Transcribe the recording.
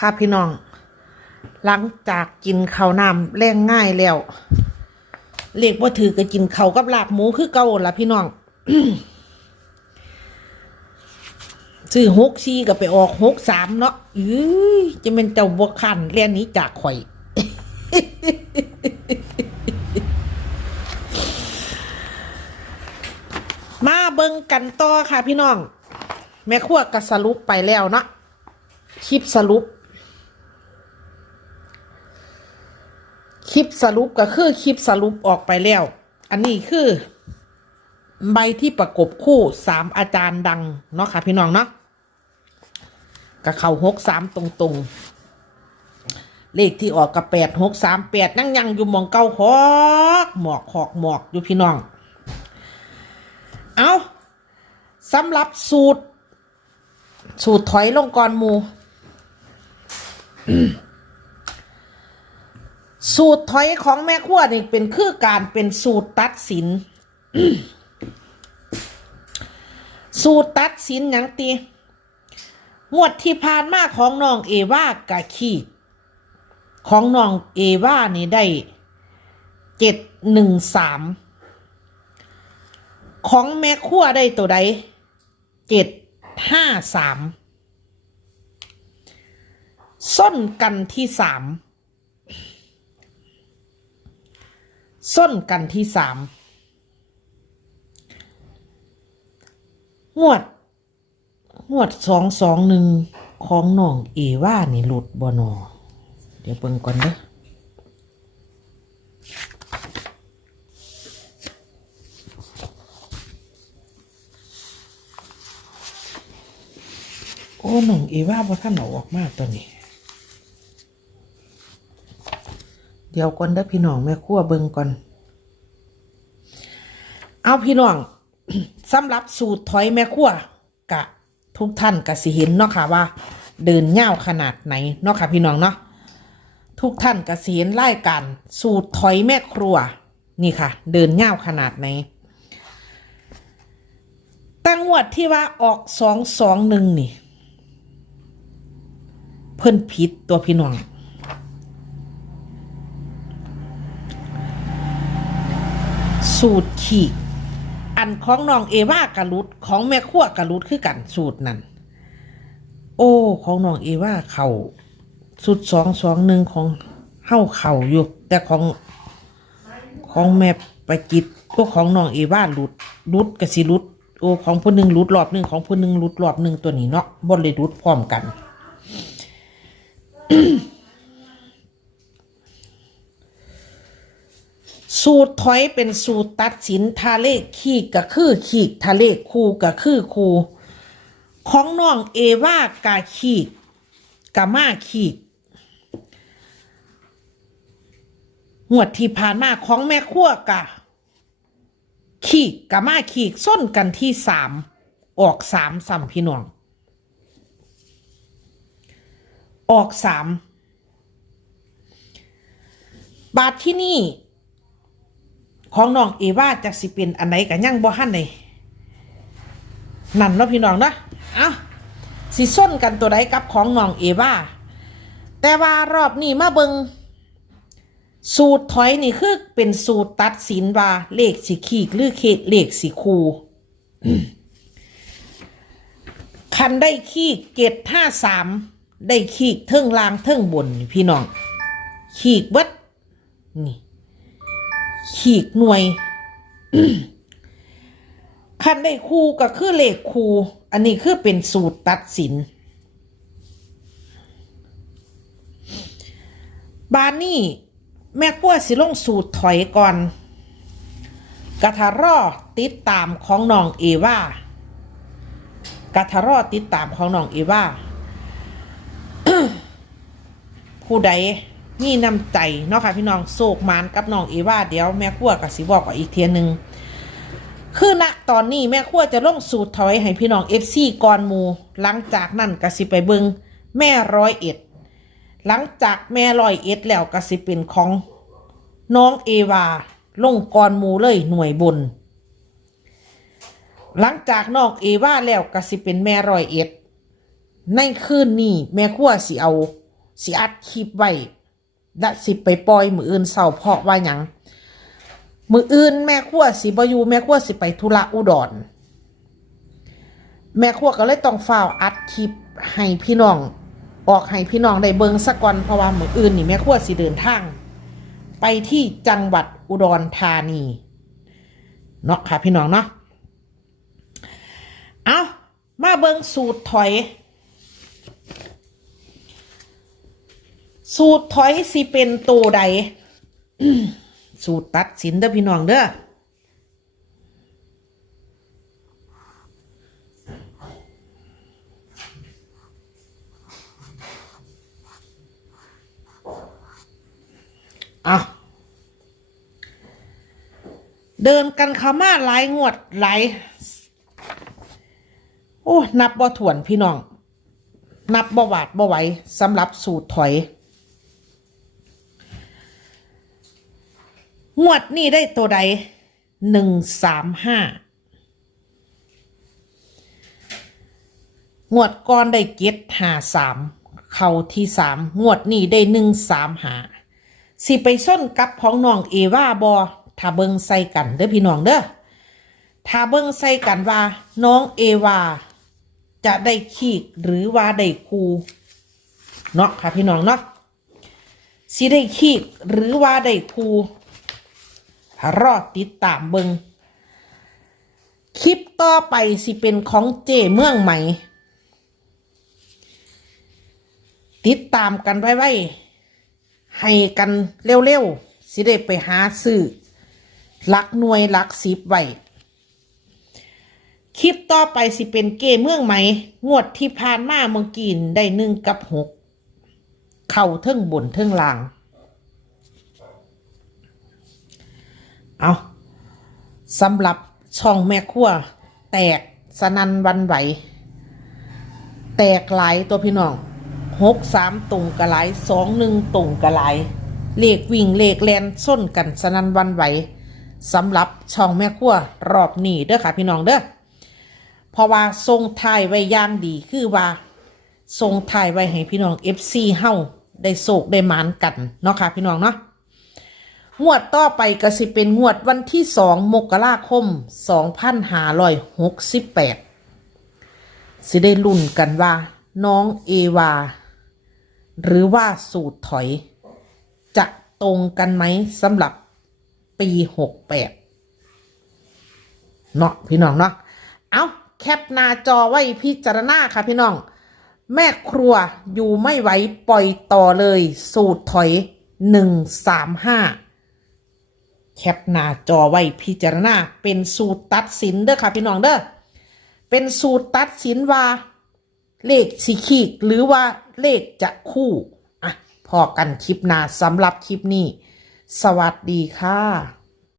ค่ะพี่น้อง หลังจากกินข้าวน้ำแรงง่ายแล้วเล็กว่าถือก็กินเขากับลาบหมูคือเก่าละพี่น้องซื้อหกซีก็ไปออกหกสามเนาะอื้อจะเป็นเจ้าบวกคันเรียนนี้จากข่อย มาเบิ่งกันต่อค่ะพี่น้อง แม่ครัวก็สรุปไปแล้วเนาะคลิปสรุป ลิปสรุปก็คือคลิปสรุปออกไปแล้ว อันนี้คือ ใบที่ประกบคู่สามอาจารย์ดัง เนาะค่ะ พี่น้องเนาะกับเขาหกสามตรงๆ เลขที่ออกกับแปดหกสามแปดนั่งยังอยู่หมองเก้าหอกหมอกหอกหมอกอยู่พี่น้อง เอาสำหรับสูตร สูตรถอยลงก่อนมู สูตรถอยของแม่ขั้วนี่เป็นคือการเป็นสูตรตัดสิน สูตรตัดสินหยังตีงวดที่ผ่านมาของน้องเอวากะขีดของน้องเอวานี่ได้เจ็ดหนึ่งสามของแม่ขั้วได้ตัวใดเจ็ดห้าสามส้นกันที่สาม ส้นกันที่สามงวด งวดสองสองหนึ่งของน้องเอว่านี่หลุดบนอเดี๋ยวเบิ่งก่อนเด้อโอ้หน้องเอว่าบ่ท่านออกมาตัวนี้ เดี๋ยวก่อนเด้อพี่น้องแม่ครัวเบิ่งก่อน เอาพี่น้องสำหรับสูตรถอยแม่ครัวกะทุกท่านกะสิเห็นเนาะค่ะว่า เดินเง่าขนาดไหนเนาะค่ะพี่น้องเนาะทุกท่านกะสิเห็นไล่กันสูตรถอยแม่ครัว นี่ค่ะ เดินเง่าขนาดไหนตั้งวดที่ว่าออกสองสองหนึ่งนี่ เพิ่นผิดตัวพี่น้องสูตรขีก นของน้องเอวากะลุดของแม่ขั้วกะลุดคือกันสูตรนั้น โอ้ของน้องเอว่าเขาสูตรสองสองหนึ่งของเฮ้าเข่าอยู่ แต่ของของแม่ไปจิตก็ของน้องเอว่าหลุดหลุดกะสิหลุดโอ้ของผู้หนึ่งลุดรอบหนึ่งของผู้หนึ่งลุดรอบหนึ่งตัวนี้เนาะบนเลยลุดพร้อมกัน สูตรถอยเป็นสูตรตัดสินทาเลขขีกก็คือขีกทาเลขคูก็คือคูของน้องเอว่ากาขีกกามาขีกงวดที่ผ่านมาของแม่ขั้วกะขีกกามาขีกส้นกันที่สามออกสามสัมพี่น้อง ออกสามบาทที่นี่ ของน้องเอว่าจากสิเป็นอันไหนกันยังบ่ฮั่นเลยนั่นเนาะพี่น้องเนาะเอ้าสิส้นกันตัวใดกับของน้องเอว่าแต่ว่ารอบนี้มาเบิงสูตรถอยนี่คือเป็นสูตรตัดสินว่าเลขสิขีกหรือเคเลขสิคูคันได้ขี้เกตห้าสามได้ขี้เทิงลางเทิงบนพี่น้องขี้เบิดนี่ ขีกหน่วยคันได้คู่ก็คือเลขคู่ อันนี้คือเป็นสูตรตัดสิน บานนี่แม่กั้วสิลงสูตรถอยก่อนกะทารอติดตามของน้องเอว่ากะทารอติดตามของน้องเอว่าผู้ใด นี่นำใจเนาะค่ะพี่น้องโศกมานกับน้องเอว่าเดี๋ยวแม่ขั้วกับสิบอกกับอีกเทียหนึงคือณตอนนี้แม่ขั้วจะลงสูตรถอยให้พี่น้องเอฟซีก่อนมูหลังจากนั้นก็สิไปเบิงแม่ร้อยเอ็ดหลังจากแม่ร้อยเอ็ดแล้วก็สิเป็นของน้องเอวาลงก่อนมูเลยหน่วยบน หลังจากน้องเอวาแล้วก็สิเป็นแม่ร้อยเอ็ดในคืนนี้แม่ขั้วสิเอาสิอัดคลิปไว้ และสิไปปล่อยมืออื่นเศร้าเพราะว่าหยังมืออื่นแม่ครัวสิบอยู่แม่ครัวสิไปธุระอุดร แม่ครัวก็เลยต้องฝ้าวอัดคลิปให้พี่น้อง ออกให้พี่น้องได้เบิงสักก่อนเพราะว่ามืออื่นนี่แม่ครัวสิเดินทาง ไปที่จังหวัดอุดรธานีเนาะค่ะพี่น้องเนาะเอามาเบิงสูตรถอย สูตรถอยสิเป็นตัวใด สูตรตัดสินเด้อพี่น้องเด้ออะเดินกันขามาหลายงวดหลายโอ้ นับบ่ถวนพี่น้อง นับบ่หวาดบ่ไหวสำหรับสูตรถอย งวดนี้ได้ตัวใดหนึ่งสามห้างวดก่อนได้เก็ดหาสามเข้าที่สามงวดนี้ได้หนึ่งสามหาสิไปส้นกับของน้องเอว่าบอถ้าเบิงใส่กันเด้อพี่น้องเด้อถ้าเบิงใส่กันว่า น้องเอวาจะได้ขีกหรือว่าได้คูเนาะค่ะพี่น้องเนาะสิได้ขีกหรือว่าได้คู รอติดตามเบิงคลิปต่อไปสิเป็นของเจเมืองใหม่ ติดตามกันไว้ไว้ให้กันเร็วๆ สิได้ไปหาซื้อหลักหน่วยหลักสิบไว้คลิปต่อไปสิเป็นเกเมืองใหม่งวดที่ผ่านมาเมื่อกี้นได้หนึ่งกับหก เข่าเทิงบนเทิงล่าง เอาสำหรับช่องแม่ครัวแตกสนันวันไหว แตกหลายตัวพี่น้องหกสามตรงกระไหลสองหนึ่งตรงกระไหลเลขวิ่งเลขแลนส้นกันสนันวันไหวสำหรับช่องแม่ครัวรอบนี้เด้อค่ะพี่น้องเด้อเพราะว่าทรงทายไว้ย่างดีคือว่าทรงทายไว้ให้พี่น้อง FC เฮาได้โศกได้มานกันเนาะค่ะพี่น้องเนาะ งวดต่อไปก็สิเป็นงวดวันที่สองมกราคมสองพันหารอยหกสิบแปดสิได้ลุ้นกันว่า น้องเอวา หรือว่าสูตรถอย จะตรงกันไหมสำหรับปีหกแปดเนาะพี่น้องเนาะเอาแคปหน้าจอไว้พิจารณาค่ะพี่น้อง แม่ครัวอยู่ไม่ไหวปล่อยต่อเลย สูตรถอยหนึ่งสามห้า แคปหน้าจอไว้พิจารณาเป็นสูตรตัดสินเด้อค่ะพี่น้องเด้อเป็นสูตรตัดสินว่า เลขสีขีกหรือว่าเลขจะคู่อะพอกันคลิปหน้าสำหรับคลิปนี้ สวัสดีค่ะ